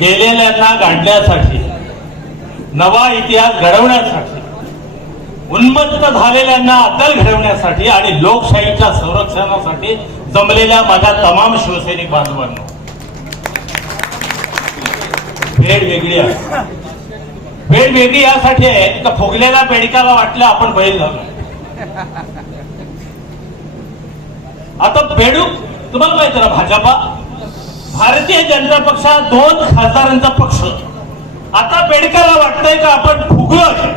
गेलेल्यांना गाडण्यासाठी नवा इतिहास घडवण्यासाठी उन्मत्त झालेल्यांना अतल घडवण्यासाठी आणि लोकशाहीच्या संरक्षणासाठी जमलेल्या माझ्या तमाम शिवसैनिक बांधवांना भेट वेगळी आहे. भेट वेगळी यासाठी आहे का फुगलेल्या बेडकाला वाटलं आपण बैल झालो आता बेडूक तुम्हाला माहिती ना भाजपा भारतीय जनता पक्षा दोन खासदारांचा पक्ष. आता बेडकरला वाटतंय का आपण फुगलोय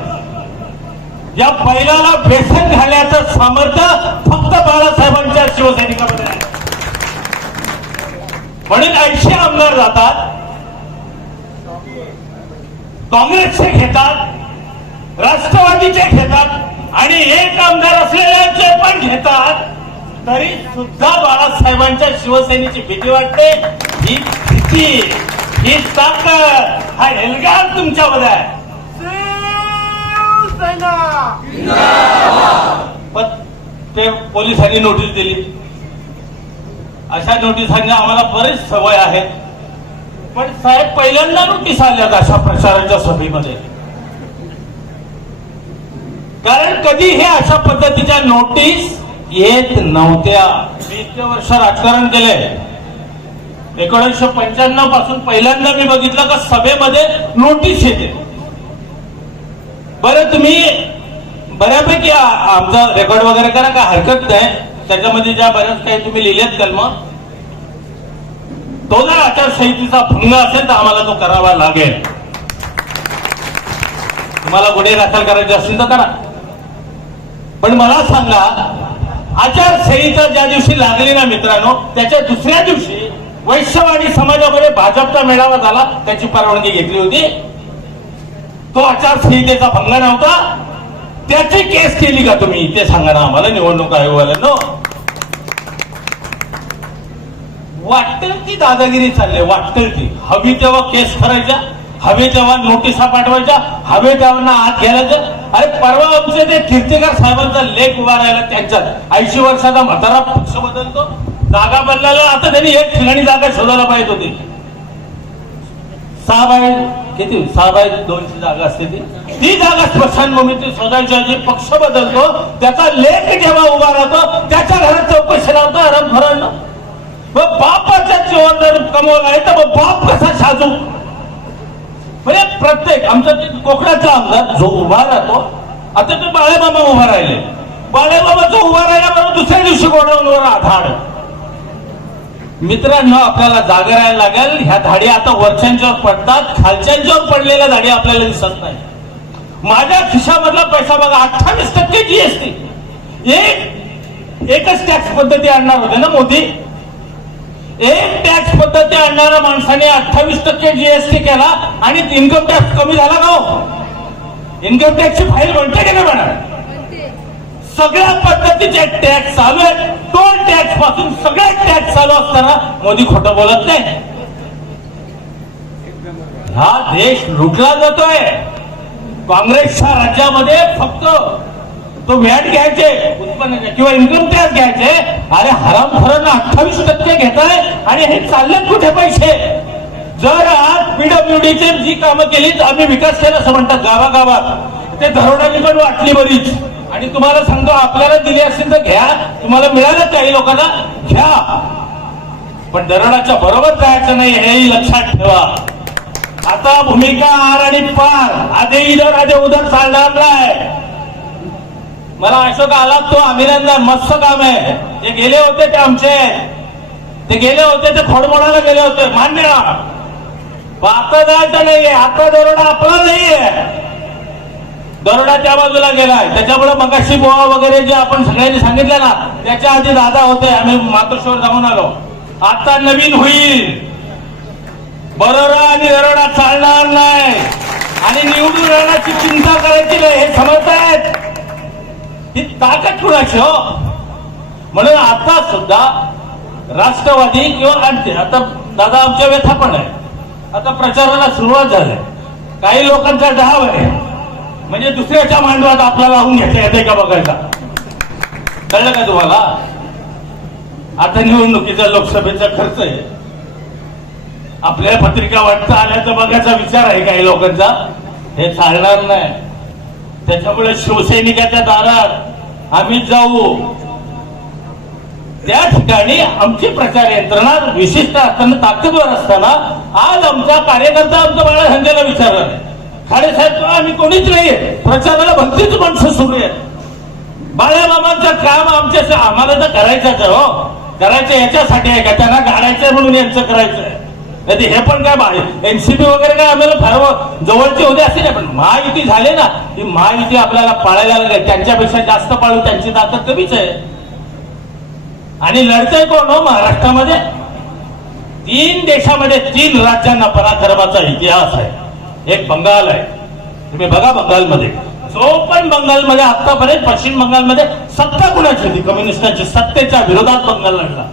या बैलाला बेसन घालण्याचं सामर्थ्य फक्त बाळासाहेबांच्या शिवसैनिकामध्ये आहे. म्हणून ऐंशी आमदार जातात. काँग्रेसचे घेतात. राष्ट्रवादीचे घेतात. आणि एक आमदार असलेल्यांचे पण घेतात तरी सुद्धा बाळासाहेबांच्या शिवसेनेची भीती वाटते. ही भीती ही ताकद हा एल्गार तुमच्यामध्ये. आहे पण ते पोलिसांनी नोटीस दिली. अशा नोटिसांनी आम्हाला बरेच सवय आहे. पण साहेब पहिल्यांदा नोटीस आल्यात अशा प्रचाराच्या सभेमध्ये. कारण कधी हे अशा पद्धतीच्या नोटीस येत नव्हत्या. मी इतके वर्ष राजकारण केलंय. एकोणीसशे पंच्याण्णवपासून पहिल्यांदा मी बघितलं का सभेमध्ये नोटीस येते. बरं तुम्ही बऱ्यापैकी आमचा आमचं रेकॉर्ड वगैरे करा का हरकत नाही. त्याच्यामध्ये ज्या बऱ्याच काही तुम्ही लिहिलेत कलम तो जर आचारसंहितेचा भंग असेल तर आम्हाला तो करावा लागेल. तुम्हाला गुन्हे दाखल करायचे असतील तर करा. पण मला सांगा आचारसंहिता ज्या दिवशी लागली ना मित्रांनो त्याच्या दुसऱ्या दिवशी वैश्यवादी समाजामध्ये भाजपचा मेळावा झाला त्याची परवानगी घेतली होती. तो आचारसंहितेचा भंग नव्हता. त्याची केस केली का तुम्ही? ते सांगा ना आम्हाला निवडणूक आयोगाला वाटतं की दादागिरी चालली वाटतं की हवी तेव्हा केस करायच्या हवे तेव्हा नोटिसा पाठवायच्या हवे तेव्हा आत घ्यायचं. अरे परवा आमचे ते कीर्तिकर साहेबांचा लेख उभा राहिला त्यांच्यात ऐंशी वर्षाचा म्हातारा पक्ष बदलतो. जागा बदलायला आता त्यांनी एक ठिकाणी जागा शोधायला पाहिजे होती. सहा बाय किती? सहा बाय दोनशे जागा असते ती. ती जागा स्मशानभूमीची शोधायची जे पक्ष बदलतो त्याचा लेख जेव्हा उभा राहतो त्याच्या घरात चौकशी लावतो आराम फरांना मग बापाचा जीवन जर कमवला आहे तर मग बाप कसा साजू? म्हणजे प्रत्येक आमचा कोकणाचा आमदार जो उभा राहतो आता ते बाळेमामा उभा राहिले. बाळेमामा जो उभा राहिला बरोबर दुसऱ्या दिवशी गोडाऊनवर आधाड मित्रांनो आपल्याला जागरायला लागेल. ह्या धाडी आता वरच्यांच्यावर पडतात. खालच्यांच्यावर पडलेल्या धाडी आपल्याला दिसत नाही. माझ्या खिशामधला पैसा बघा अठ्ठावीस टक्के जीएसटी एक एकच टॅक्स पद्धती आणणार होते ना मोदी? एक टॅक्स पद्धती आणणाऱ्या माणसाने अठ्ठावीस टक्के जीएसटी केला आणि इन्कम टॅक्स कमी झाला का हो? इन्कम टॅक्सची फाईल म्हणते की नाही म्हणा सगळ्या पद्धतीचे टॅक्स चालू आहेत. टोल टॅक्सपासून सगळे टॅक्स चालू असताना मोदी खोटं बोलत नाही. हा देश लुटला जातोय. काँग्रेसच्या राज्यामध्ये फक्त तो व्हॅट घ्यायचे उत्पन्न किंवा इन्कम टॅक्स घ्यायचे. अरे हराम खरं अठ्ठावीस टक्के घेताय आणि हे चाललेत कुठे पैसे? जर आज पीडब्ल्यूडीचे जी कामं केली आम्ही विकास केला असं म्हणतात गावागावात. ते दरोड्यांनी पण वाटली बरीच. आणि तुम्हाला सांगतो आपल्याला दिली असतील तर घ्या. तुम्हाला मिळालं काही लोकांना घ्या. पण दरडाच्या बरोबर जायचं नाही हेही लक्षात ठेवा. आता भूमिका आर आणि पार आधे इधर आधे उधर चालणार नाही. मला अशोक आला तो अभिनंदन मस्त काम आहे. ते गेले होते ते आमचे. ते गेले होते ते खोडमोडाला गेले होते. मान्य आता जायचं नाहीये. आता दरोडा आपला नाही. दरोडा त्या बाजूला गेलाय. त्याच्यामुळे मगाशी बोवा वगैरे जे आपण सगळ्यांनी सांगितलं ना त्याच्या आधी दादा होते. आम्ही मातोश्वर जाऊन आलो. आता नवीन होईल. बरोडा आणि दरोडा चालणार नाही. आणि निवडून राहण्याची चिंता करायची नाही हे समजतायत. ही ताकद कुणाची हो? म्हणून आता सुद्धा राष्ट्रवादी किंवा आणते आता दादा आमच्या व्यथा पण आहे. आता प्रचाराला सुरुवात झाली. काही लोकांचा डाव आहे. म्हणजे दुसऱ्याच्या मांडवात आपल्याला लावून घेतल्या येते का बघायचा? कळलं का तुम्हाला? आता निवडणुकीचा लोकसभेचा खर्च आहे. आपल्या पत्रिका वाटता आल्याचा बघायचा विचार आहे काही लोकांचा. हे चालणार नाही. त्याच्यामुळे शिवसैनिकाच्या दारात आम्ही जाऊ. त्या ठिकाणी आमची प्रचार यंत्रणा विशिष्ट असताना ताकदवर असताना आज आमचा कार्यकर्ता आमचं बाळा संजयला विचारला. नाही साहेब आम्ही कोणीच नाहीये प्रचाराला भक्तीच माणसं सुरू आहेत. बाळामामांचं काम आमच्या आम्हाला तर करायचंच हो. करायचं याच्यासाठी आहे का? त्यांना गाडायचंय म्हणून यांचं करायचंय. नाही हे पण काय एनसीपी वगैरे काय आम्हाला फार जवळचे होते असे नाही पण महायुती झाले ना ही महायुती आपल्याला पाळायला लागेल. त्यांच्यापेक्षा जास्त पाळू त्यांची ताकद कमीच आहे. आणि लढतंय कोण हो महाराष्ट्रामध्ये? तीन देशामध्ये तीन राज्यांना पराक्रमाचा इतिहास आहे. एक बंगाल आहे. तुम्ही बघा बंगालमध्ये. जो पण बंगालमध्ये आतापर्यंत पश्चिम बंगालमध्ये सत्ता कुणाची होती? कम्युनिस्टांची. सत्तेच्या विरोधात बंगाल लढला.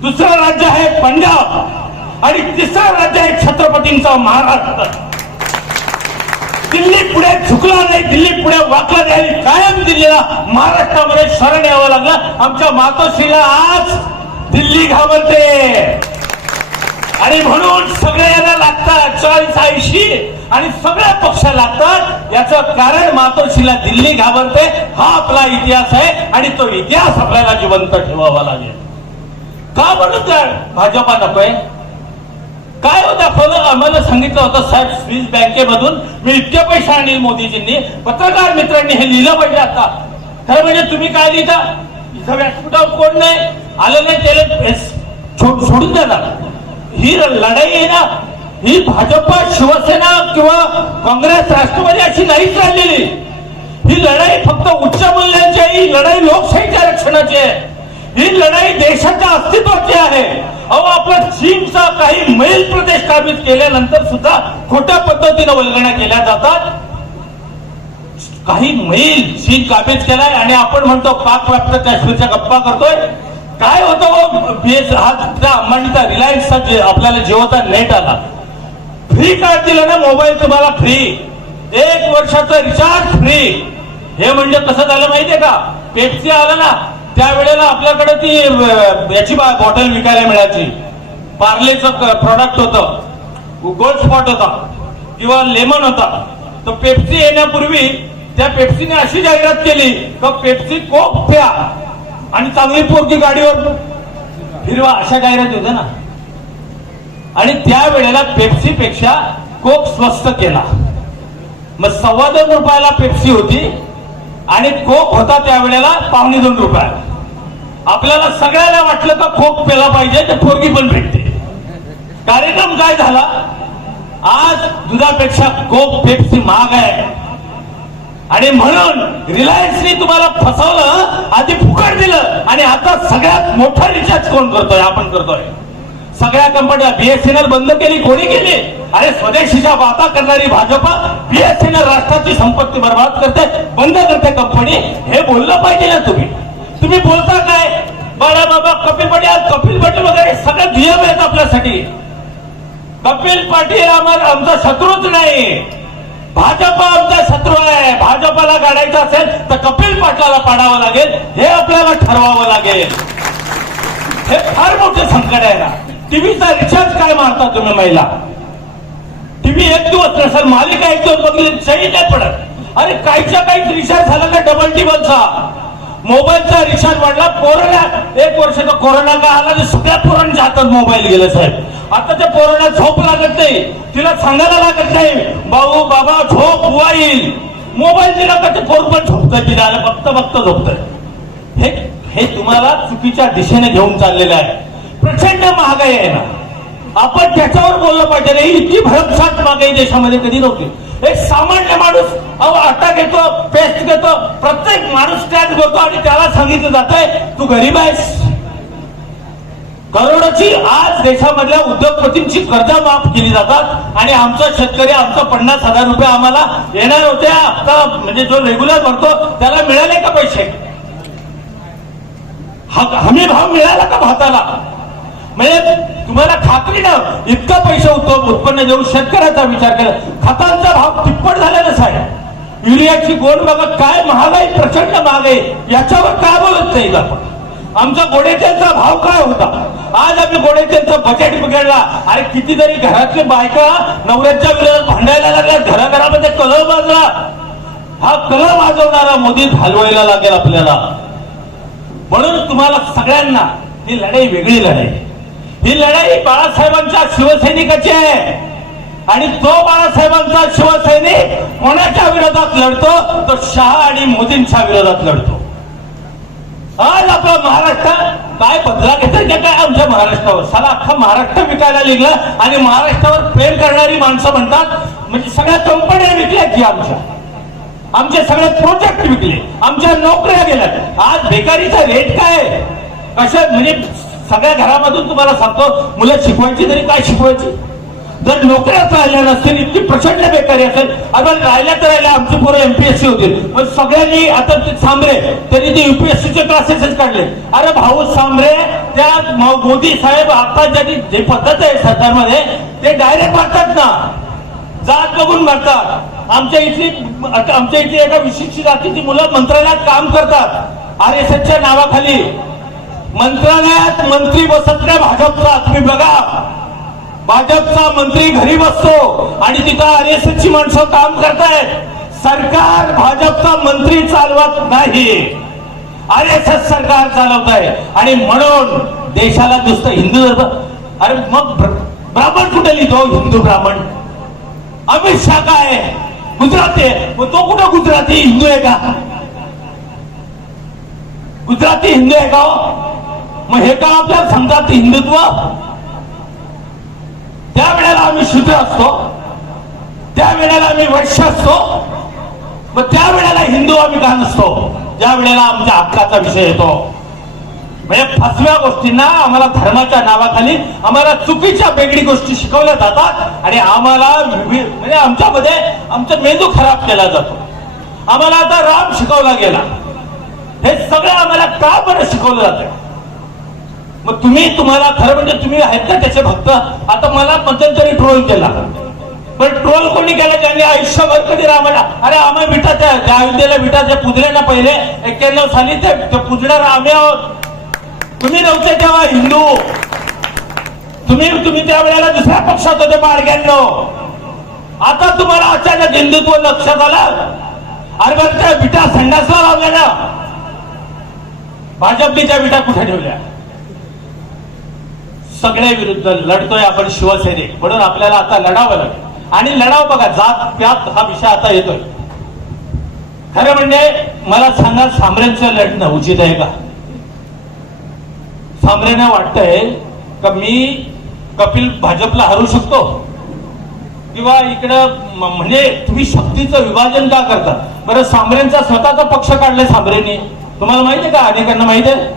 दुसरं राज्य आहे पंजाब. आणि तिसरं राज्य आहे छत्रपतींचा महाराष्ट्र. दिल्ली पुढे झुकला नाही. दिल्ली पुढे वाकला नाही. आणि कायम दिल्लीला महाराष्ट्रामध्ये शरण यावं लागलं. आमच्या मातोश्रीला आज दिल्ली घाबरते. आणि म्हणून सगळ्यांना लागतात. चाळीस ऐंशी आणि सगळ्या पक्ष लागतात याचं कारण मातोश्रीला दिल्ली घाबरते. हा आपला इतिहास आहे आणि तो इतिहास आपल्याला जिवंत ठेवावा लागेल. का म्हणून तर भाजपा नकोय? काय होत दाखवलं आम्हाला सांगितलं होतं साहेब स्विस बँकेमधून? मी इतके पैसे आणील मोदीजींनी. पत्रकार मित्रांनी हे लिहिलं पाहिजे आता. खरं म्हणजे तुम्ही काय लिहिता? इथं व्यासपीठावर कोण नाही? आलं नाही त्याला सोडून देणार. ही लढाई आहे ना ही भाजप शिवसेना किंवा काँग्रेस राष्ट्रवादी अशी नाहीच राहिलेली. ही लढाई फक्त उच्च मूल्यांची आहे ही लढाई लोकशाहीच्या रक्षणाची आहे. ही लढाई देशाच्या अस्तित्वाची आहे. अहो आपला चीनचा काही मैल प्रदेश काबीज केल्यानंतर सुद्धा खोट्या पद्धतीने वल्गण्या केल्या जातात. काही मैल चीन काबीज केलाय आणि आपण म्हणतो पाक व्याप्त काश्मीरच्या गप्पा करतोय. काय होतं हो, बीएस हा त्या अंबानीचा रिलायन्सचा आपल्याला जिओचा नेट आला. फ्री कार्ड दिलं ना मोबाईल तुम्हाला फ्री एक वर्षाचं रिचार्ज फ्री हे म्हणजे कसं झालं माहितीये का? पेप्सी आलं ना त्यावेळेला आपल्याकडे ती याची बा- बॉटल विकायला मिळायची. पार्लेचं प्रॉडक्ट होतं. गोल्ड स्पॉट होता. किंवा लेमन होता. तर पेप्सी येण्यापूर्वी त्या पेप्सीने अशी जाहिरात केली का पेप्सी कोप प्या. आणि चांगली पोरकी गाडीवर फिरवा अशा जाहिराती होत्या ना. आणि त्यावेळेला पेप्सी पेक्षा कोक स्वस्त केला. मग सव्वा दोन रुपयाला पेप्सी होती आणि कोक होता त्यावेळेला पावणे दोन रुपयाला. आपल्याला सगळ्याला वाटलं का कोक पेला पाहिजे ते पोरगी पण भेटते. कार्यक्रम काय झाला? आज दुधापेक्षा कोक पेप्सी महाग आहे. आणि म्हणून रिलायन्सने तुम्हाला फसवलं आधी फुकट दिलं आणि आता सगळ्यात मोठा रिचार्ज कोण करतोय? आपण करतोय. सगळ्या कंपन्या बीएसएनएल बंद केली कोणी केली? अरे स्वदेशीच्या वाता करणारी भाजपा बीएसएनएल राष्ट्राची संपत्ती बर्बाद करते बंद करते कंपनी. हे बोललं पाहिजे ना तुम्ही. तुम्ही बोलता काय? बाळा बाबा कपिल पाटील कपिल पाटील वगैरे सगळं नियम आहेत आपल्यासाठी. कपिल पाटील आम्हाला आमचा शत्रूच नाही. भाजपा आमचा शत्रू आहे. भाजपाला काढायचं असेल तर कपिल पाटलाला पाडावं लागेल. हे आपल्याला ठरवावं लागेल. हे फार मोठं संकट आहे ना. टीव्हीचा रिचार्ज काय मारता तुम्ही महिला? टीव्ही एक दिवस नसेल मालिका एक दिवस बघितली सही नाही पडत. अरे काहीच्या काहीच रिचार्ज झाला का? डबल टिबलचा मोबाईलचा रिचार्ज वाढला कोरोना एक वर्षाचा कोरोना का आला तर सगळ्या पोरांच्या हातात मोबाईल गेले साहेब. आता त्या पोरांना झोप लागत नाही. तिला सांगायला लागत नाही भाऊ बाबा झोप बुवा येईल मोबाईल दिला का ते पोर पण झोपतंय तिला बघता बघता झोपतंय हे हे तुम्हाला चुकीच्या दिशेने घेऊन चाललेलं आहे. प्रचंड महागाई आहे ना. आपण त्याच्यावर बोललं पाहिजे नाही इतकी भरमसाठ महागाई देशामध्ये कधी नव्हती. एक सामान्य माणूस अहो आटा घेतो पेस्ट घेतो प्रत्येक माणूस टॅक्स घेतो आणि त्याला सांगितलं जात आहे तू गरीब आहेस. करोडोची आज देशामधल्या उद्योगपतींची कर्ज माफ केली जातात आणि आमचा शेतकरी आमचा पन्नास हजार रुपये आम्हाला येणार होते. आता म्हणजे जो रेग्युलर भरतो त्याला मिळाले का पैसे? हमी भाव मिळाला का भाताला? म्हणजे तुम्हाला खात्री ना इतका पैसा होतो उत्पन्न देऊन शेतकऱ्याचा विचार केला. खतांचा भाव तिप्पट झालेला साहेब. युरियाची गोड बघा काय महागाई प्रचंड महागाई याच्यावर काय बोलत नाही आपण? आमचा गोडेतेलचा भाव काय होता? आज आम्ही गोडे बजेट बिघडला. अरे कितीतरी घरातले बायका नवऱ्याच्या विरोधात भांडायला लागल्या. घराघरामध्ये कलह वाजला हा कलह वाजवणारा मोदी घालवायला लागेल आपल्याला. म्हणून तुम्हाला सगळ्यांना ही लढाई वेगळी लढाई. ही लढाई बाळासाहेबांच्या शिवसैनिकाची आहे. आणि तो बाळासाहेबांचा शिवसैनिक कोणाच्या विरोधात लढतो? तो शहा आणि मोदींच्या विरोधात लढतो. आज आपला महाराष्ट्र काय बदला घेतात का काय आमच्या महाराष्ट्रावर? साला अख्खा महाराष्ट्र विकायला निघलं आणि महाराष्ट्रावर प्रेम करणारी माणसं म्हणतात म्हणजे सगळ्या कंपन्या विकल्या की आमच्या? आमचे सगळे प्रोजेक्ट विकले. आमच्या नोकऱ्या गेल्या. आज बेकारीचा रेट काय? आहे? कशा म्हणजे सगळ्या घरामधून तुम्हाला सांगतो मुलं शिकवायची तरी काय शिकवायची? जर नोकऱ्याच राहिल्या नसतील इतकी प्रचंड बेकारी असेल आता राहिल्या तर राहिल्या आमची पोरं एमपीएससी होतील. पण सगळ्यांनी आता ते सांबरे त्यांनी ते युपीएससीचे क्लासेसच काढले. अरे भाऊ सांबरे त्या मोदी साहेब आता ज्यांनी जे पद्धत आहे सरकारमध्ये ते डायरेक्ट मारतात ना. जात बघून मारतात. आमच्या इथली आता आमच्या इथली एका विशिष्ट जातीची मुलं मंत्रालयात काम करतात. आर एस एसच्या नावाखाली. मंत्रालयात मंत्री बसत नाही भाजपचा. तुम्ही बघा. भाजपचा मंत्री घरी बसतो आणि तिथं आर एस ची माणसं काम करतायत. सरकार भाजपचा मंत्री चालवत नाही. आर एस एस सरकार चालवत आहे आणि म्हणून देशाला नुसतं हिंदू धर्म. अरे मग ब्राह्मण कुठे लिहितो? हिंदू ब्राह्मण. अमित शहा काय? आहे? गुजराती आहे. मग तो कुठं गुजराती हिंदू आहे का? गुजराती हिंदू आहे का हो? मग हे का आपल्याला सांगतात हिंदुत्व? त्यावेळेला आम्ही शुद्ध असतो. त्या वेळेला आम्ही वैश्य असतो. मग त्या वेळेला हिंदू आम्ही का नसतो? ज्या वेळेला आमच्या हक्काचा विषय येतो. म्हणजे फसव्या गोष्टींना आम्हाला धर्माच्या नावाखाली आम्हाला चुकीच्या वेगळी गोष्टी शिकवल्या जातात आणि आम्हाला म्हणजे आमच्यामध्ये आमचा मेंदू खराब केला जातो. आम्हाला आता राम शिकवला गेला. हे सगळं आम्हाला का बरं शिकवलं जातं? मग तुम्ही तुम्हाला खरं म्हणजे तुम्ही आहेत का त्याचे भक्त? आता मला मध्यंतरी ट्रोल केला. पण ट्रोल कोणी केला? ज्यांनी आयुष्यभर कधी रामाला अरे आम्ही विटाच्या त्या अयोध्येला विटाच्या पुजले ना पहिले. एक्क्याण्णव साली ते पुजणार आम्ही आहोत. तुम्ही नव्हते तेव्हा हिंदू. तुम्ही तुम्ही त्या वेळेला दुसऱ्या पक्षात होते बाळग्यांनो. आता तुम्हाला अचानक हिंदुत्व लक्षात आलं. अरे बरं त्या विटा संडासला लावल्या ना. भाजपने त्या विटा कुठे ठेवल्या? सगळ्या विरुद्ध लढतोय आपण शिवसैनिक म्हणून आपल्याला आता लढावं लागेल. आणि लढाव बघा जात प्यात हा विषय आता येतोय. खरं म्हणजे मला सांगा सांबरेंचं लढणं उचित आहे का? सांबरेनं वाटतंय का मी कपिल भाजपला हरू शकतो? किंवा इकडं म्हणजे तुम्ही शक्तीचं विभाजन का करता? बरं सांबरेंचा स्वतःचा पक्ष काढलाय सांबरेने तुम्हाला माहिती आहे का? अनेकांना माहिती आहे.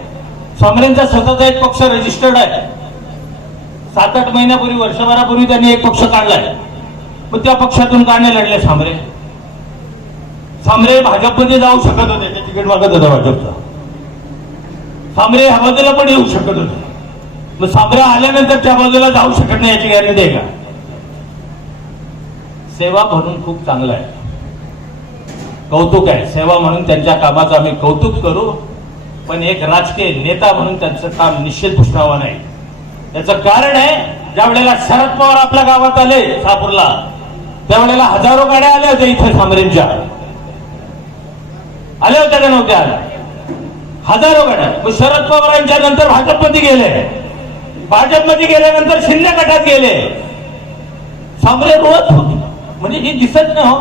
सांबरेंचा स्वतःचा एक पक्ष रजिस्टर्ड आहे. सात आठ महिन्यापूर्वी वर्षभरापूर्वी त्यांनी एक पक्ष काढलाय. मग त्या पक्षातून का नाही लढले सांबरे सांबरे भाजपमध्ये जाऊ शकत होते ते तिकीट मागत होता भाजपचा. सांबरे ह्या बाजूला पण येऊ शकत होते. मग सांबरे आल्यानंतर त्या बाजूला जाऊ शकत नाही याची गॅरंटी आहे का? सेवा म्हणून खूप चांगलं आहे. कौतुक आहे. सेवा म्हणून त्यांच्या कामाचं आम्ही कौतुक करू पण एक राजकीय नेता म्हणून त्यांचं काम निश्चित पुष्टावं नाही. याचं कारण आहे ज्या वेळेला शरद पवार आपल्या गावात आले सापूरला त्यावेळेला हजारो गाड्या आल्या होत्या इथे सामरेंच्या आल्या होत्या का नव्हत्या? हजारो गाड्या. मग शरद पवारांच्या नंतर भाजपमध्ये गेले. भाजपमध्ये गेल्यानंतर शिंदे गटात गेले. सामरे रोज होते. म्हणजे हे दिसत नाही हो.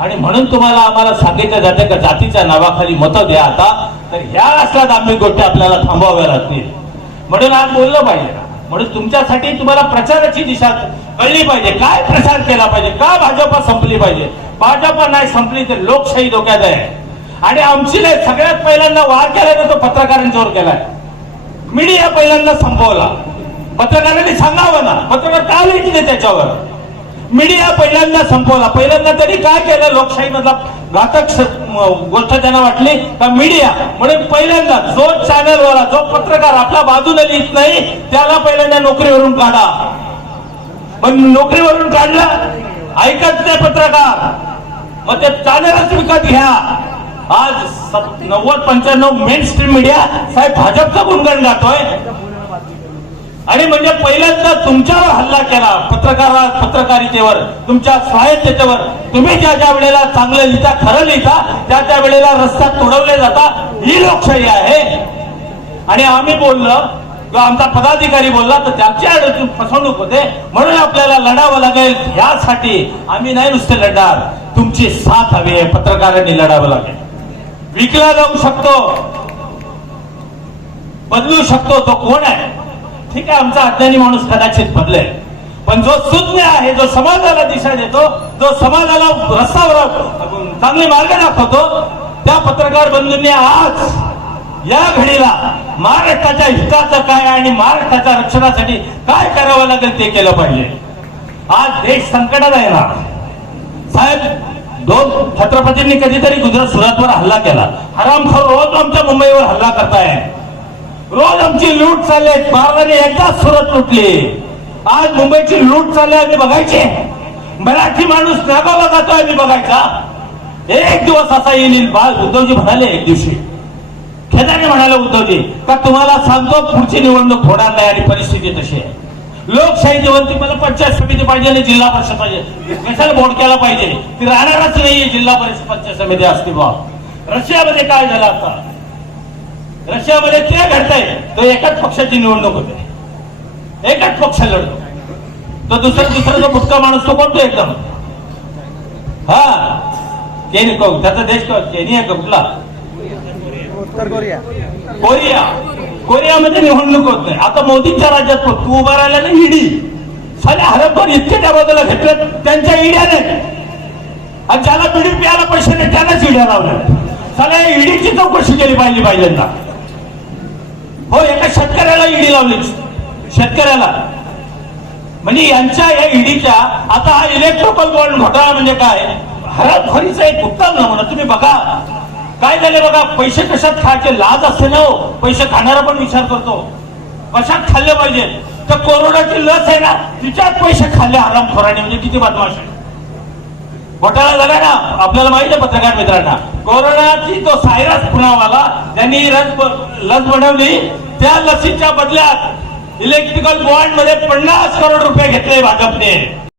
आणि म्हणून तुम्हाला आम्हाला सांगितलं जाते का जातीच्या नावाखाली मतं द्या आता. तर ह्या असल्या दामिक गोष्टी आपल्याला थांबवाव्या लागतील. म्हणून आज बोललं पाहिजे. म्हणून तुमच्यासाठी तुम्हाला प्रचाराची दिशा कळली पाहिजे. काय प्रचार केला पाहिजे? का भाजपा संपली पाहिजे? भाजपा नाही संपली तर लोकशाही धोक्यात आहे. आणि आमची नाही सगळ्यात पहिल्यांदा वार केलाय तर तो पत्रकारांच्यावर केलाय मीडिया पहिल्यांदा संपवला. पत्रकारांनी सांगावं ना. पत्रकार का लिहिले त्याच्यावर? मीडिया पहिल्यांदा संपवला. पहिल्यांदा त्यांनी काय केलं? लोकशाही मधला घातक गोष्ट त्यांना वाटली का मीडिया म्हणून पहिल्यांदा जो चॅनल वाला जो पत्रकार आपल्या बाजूने लिहित नाही त्याला पहिल्यांदा नोकरीवरून काढा. पण नोकरीवरून काढला ऐकत नाही पत्रकार. मग ते चॅनलच विकत घ्या. आज नव्वद पंच्याण्णव मेन स्ट्रीम मीडिया साहेब भाजपचा गुणगण गातोय. आणि म्हणजे पहिल्यांदा तुमच्यावर हल्ला केला पत्रकारा पत्रकारितेवर तुमच्या स्वायत्ततेवर तुम्ही ज्या ज्या वेळेला चांगलं लिहिता खरं लिहिता त्या त्या वेळेला रस्ता तोडवले जाता ही लोकशाही आहे. आणि आम्ही बोललो किंवा आमचा पदाधिकारी बोलला तर त्याची अडचण फसवणूक होते. म्हणून आपल्याला लढावं लागेल यासाठी आम्ही नाही नुसते लढणार. तुमची साथ हवी आहे पत्रकारांनी लढावं लागेल. विकला जाऊ शकतो. बदलू शकतो तो कोण आहे? ठीक आहे आमचा अज्ञानी माणूस कदाचित बदलेल. पण जो सुज्ञ आहे जो समाजाला दिशा देतो जो समाजाला रस्तावर चांगले मार्ग दाखवतो त्या पत्रकार बंधूंनी आज या घडीला महाराष्ट्राच्या हिताचं काय आणि महाराष्ट्राच्या रक्षणासाठी काय करावं लागेल ते केलं पाहिजे. आज देश संकटात आहे ना. साहेब दोन छत्रपतींनी कधीतरी गुजरात सुरतवर हल्ला केला. हरामखोर रोज आमच्या मुंबईवर हल्ला करताय रोज आमची लूट चालली आहे. महाराजांनी एकदाच सुरत लुटली. आज मुंबईची लूट चालली आहे बघायची मराठी माणूस नागाला जातोय मी बघायचा. एक दिवस असा येईल बाळ उद्धवजी म्हणाले एक दिवशी. खेदाने म्हणाले उद्धवजी का तुम्हाला सांगतो पुढची निवडणूक होणार नाही आणि परिस्थिती तशी आहे. लोकशाही जिवंती मला पंचायत समिती पाहिजे आणि जिल्हा परिषद पाहिजे. कशाला बोर्ड केला पाहिजे? ती राहणारच नाहीये जिल्हा परिषद पंचायत समिती असते बा रशियामध्ये काय झालं आता? रशियामध्ये ते तो एकाच पक्षाची निवडणूक होते. एकाच पक्ष लढतो. तो दुसरा दुसरा जो भुटका माणूस तो कोणतो एकदम? हा. केनी को त्याचा देश को केनी आहे का कुठला? उत्तर कोरिया. कोरिया. कोरियामध्ये निवडणूक होत नाही. आता मोदींच्या राज्यात तू उभा राहिला ना ईडी. साले हरपभर इतके त्या बाजूला घेतले त्यांच्या ईड्याने. आणि ज्याला बिडी प्यायला पैसे नाही त्यालाच ईड्या लावल्या. साला ईडीची चौकशी केली पाहिजे पहिल्यांदा हो एका शेतकऱ्याला ईडी लावली. शेतकऱ्याला. म्हणजे यांच्या या ईडीच्या आता हा इलेक्ट्रिकल बॉन्ड घोटाळा म्हणजे काय? हरामखोरीचा एक उत्तम नमुना तुम्ही बघा. काय झाले बघा पैसे कशात खायचे? लाज असते ना हो. पैसे खाणारा पण विचार करतो. कशात खाल्ले पाहिजे? तर कोरोनाची लस आहे ना तिच्यात पैसे खाल्ले हरामखोराने म्हणजे किती बदमाश आहे. घोटाळा झाला ना आपल्याला माहिती आहे पत्रकार मित्रांना. कोरोनाची तो सायरस पुनावाला त्यांनी लस बनवली. त्या लसीच्या बदल्यात इलेक्ट्रिकल बॉन्डमध्ये पन्नास करोड रुपये घेतले भाजपने.